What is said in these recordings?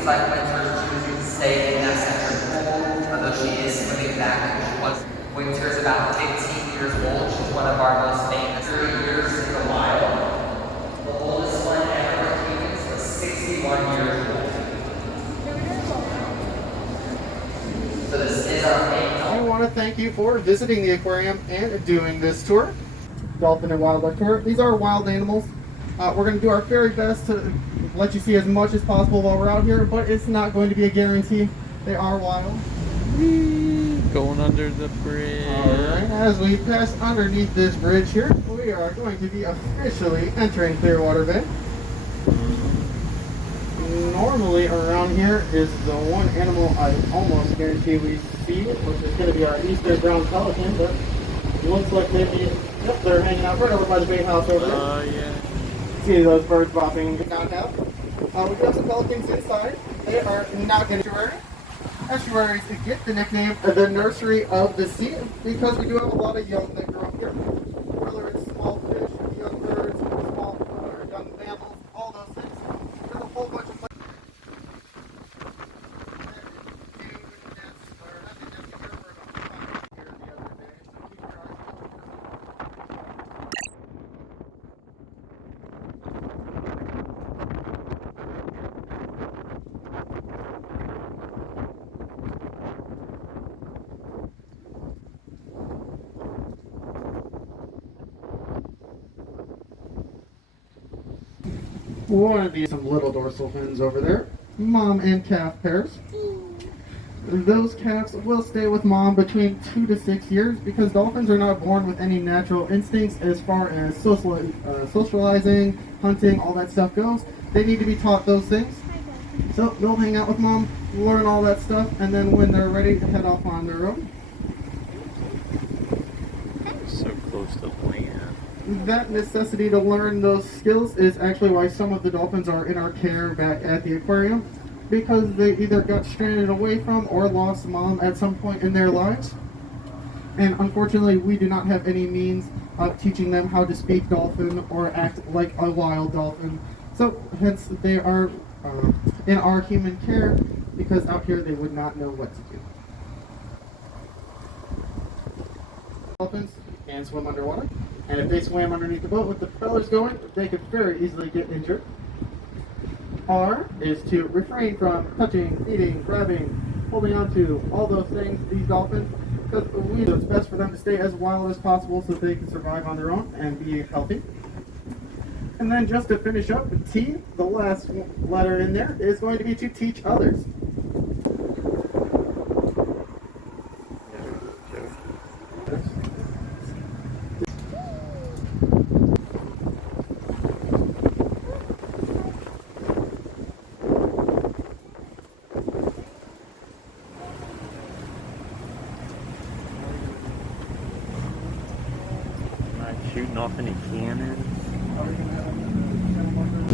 inside winters, choosing to stay in that centered pool, although she is swimming back. She was. Winter is about 15 years old. She's one of our most famous 30 years in the wild. The oldest one ever with humans was 61 years old. So this is our main. I want to thank you for visiting the aquarium and doing this tour, dolphin and wildlife tour. These are wild animals. We're going to do our very best to let you see as much as possible while we're out here, but it's not going to be a guarantee. They are wild. Going under the bridge. Alright, as we pass underneath this bridge here, we are going to be officially entering Clearwater Bay. Normally around here is the one animal I almost guarantee we see, which is going to be our eastern brown pelican, but it looks like maybe, yep, they're hanging out right over by the bait house over there. Oh, yeah. See those birds bopping down now. We do have some pelicans inside. They are not estuary. Estuaries get the nickname the nursery of the sea because we do have a lot of young that grow up here. Whether it's small fish, young birds, small or young mammals, all those things. There's a whole bunch of one of these, some little dorsal fins over there, mom and calf pairs. Those calves will stay with mom between 2 to 6 years because dolphins are not born with any natural instincts as far as socializing, hunting, all that stuff goes. They need to be taught those things. So they'll hang out with mom, learn all that stuff, and then when they're ready to head off on their own. So close to land. That necessity to learn those skills is actually why some of the dolphins are in our care back at the aquarium, because they either got stranded away from or lost mom at some point in their lives. And unfortunately, we do not have any means of teaching them how to speak dolphin or act like a wild dolphin. So hence they are in our human care, because out here they would not know what to do. Dolphins can swim underwater, and if they swam underneath the boat with the propellers going, they could very easily get injured. R is to refrain from touching, feeding, grabbing, holding on to, all those things, these dolphins, because we know it's best for them to stay as wild as possible so they can survive on their own and be healthy. And then just to finish up, T, the last letter in there, is going to be to teach others. Shooting off any cannons.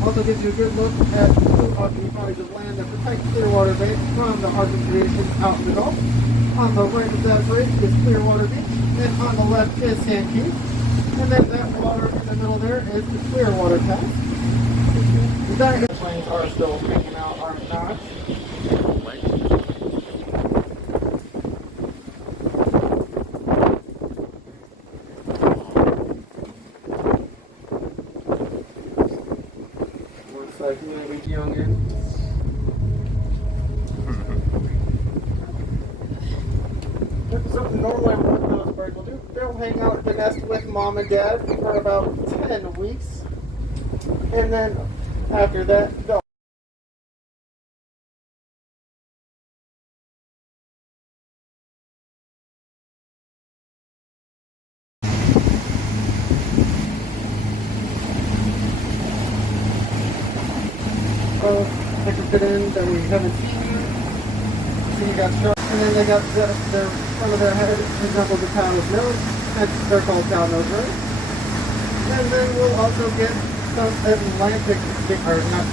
Also gives you a good look at two of the bodies of land that protect Clearwater Bay from the harsh conditions out in the Gulf. On the right of that bridge is Clearwater Beach, and on the left is Sand Key. And then that water in the middle there is the Clearwater Pass. The diamond planes are still hanging out, are not. Like maybe youngin. Something normally what those birds will do, they'll hang out at the nest with mom and dad for about 10 weeks. And then after that, they'll interested in that we haven't seen yet. So you got sharks, and then they got their front of their head resembles a cow's nose, and they're called cow nose birds. And then we'll also get some Atlantic, or not,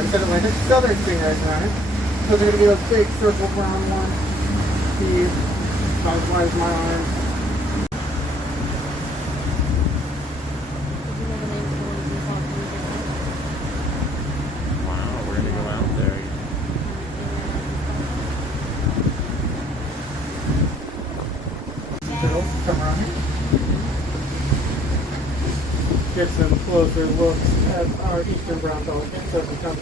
instead of Atlantic, southern stingrays around it. So they're going to be those big circle brown ones. These, about as wide as my arms. get some closer looks at our eastern brown pelicans as we come.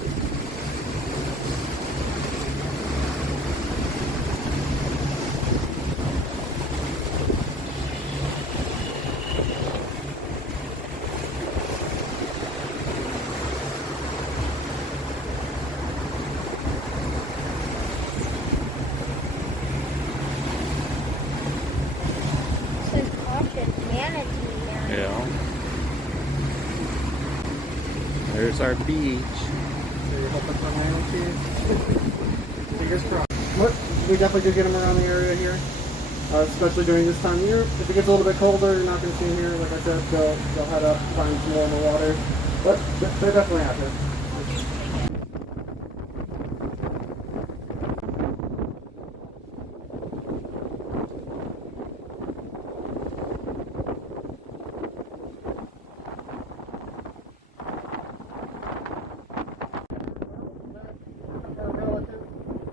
Yeah. There's our beach. So you're hoping for Miami cheese? Fingers crossed. But we definitely do get them around the area here, especially during this time of year. If it gets a little bit colder, you're not going to see them here. Like I said, they'll head up, find some warmer water. But they're definitely out there.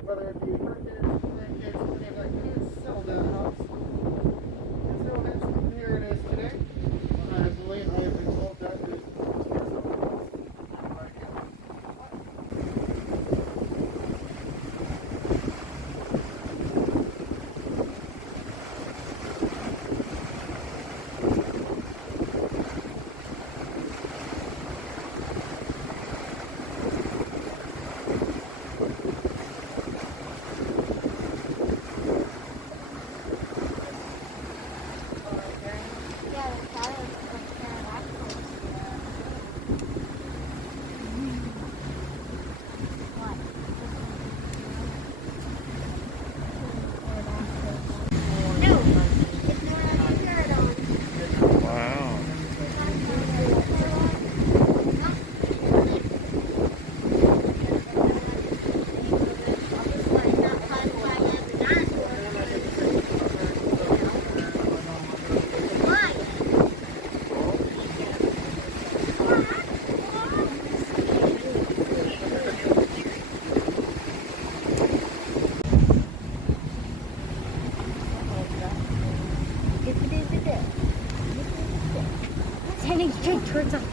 Whether it be her kids, grandkids, any of that kids, settle down house. And so here it is today. As late I have been told that is Wow. Heading straight towards us.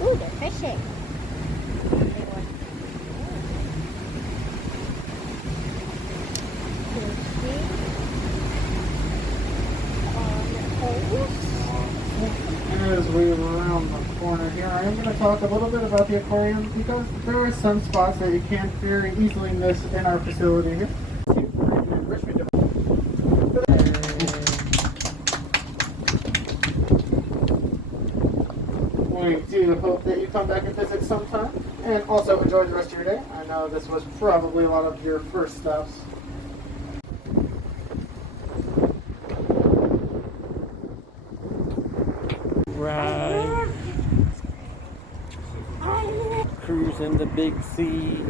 Ooh, they're fishing. as we round the corner here, I am going to talk a little bit about the aquarium because there are some spots that you can't very easily miss in our facility here. We do hope that you come back and visit sometime and also enjoy the rest of your day. I know this was probably a lot of your first stops. Right. Cruising the big seas.